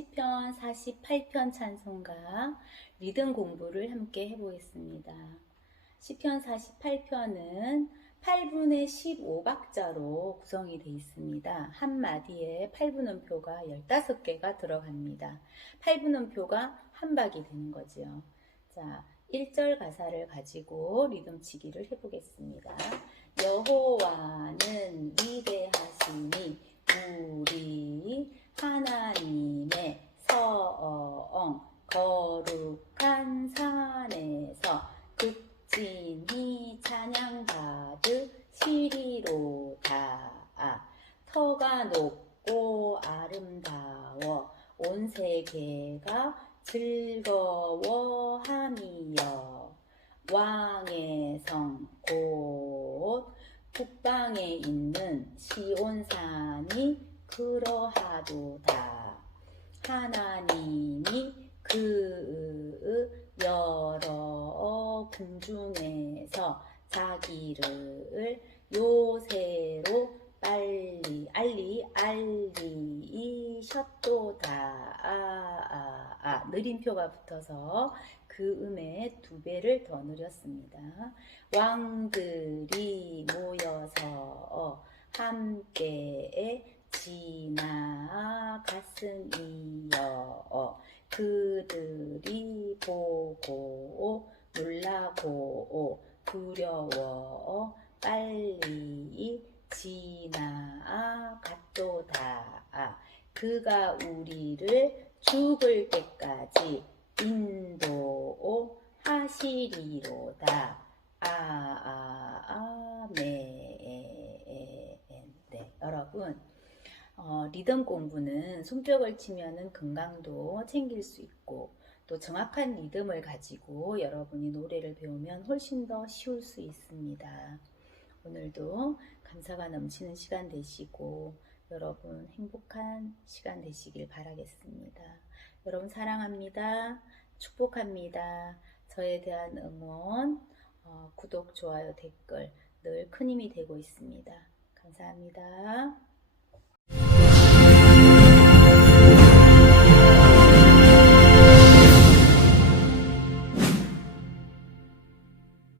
48편 찬송가 리듬 공부를 함께 해보겠습니다. 시편 48편은 8분의 15박자로 구성이 되어 있습니다. 한 마디에 8분음표가 15개가 들어갑니다. 8분음표가 한 박이 되는 거죠. 자, 1절 가사를 가지고 리듬 치기를 해보겠습니다. 여호와는 위대하시니 우리 하나님의 서엉 거룩한 산에서 극진히 찬양받으시리로다 터가 높고 아름다워 온 세계가 즐거워함이여. 왕의 성 곧 북방에 있는 시온산이 그러하도다. 하나님이 그 여러 궁중에서 자기를 요새로 빨리 알리 알리셨도다 아, 아, 아. 느림표가 붙어서 그 음에 두 배를 더 늘렸습니다. 왕들이 모여서 함께 지나갔으니여 그들이 보고 놀라고 두려워 빨리 지나갔도다 그가 우리를 죽을 때까지 인도하시리로다 아멘. 어, 리듬 공부는 손뼉을 치면은 건강도 챙길 수 있고 또 정확한 리듬을 가지고 여러분이 노래를 배우면 훨씬 더 쉬울 수 있습니다. 오늘도 감사가 넘치는 시간 되시고 여러분 행복한 시간 되시길 바라겠습니다. 여러분 사랑합니다. 축복합니다. 저에 대한 응원, 어, 구독, 좋아요, 댓글 늘 큰 힘이 되고 있습니다. 감사합니다.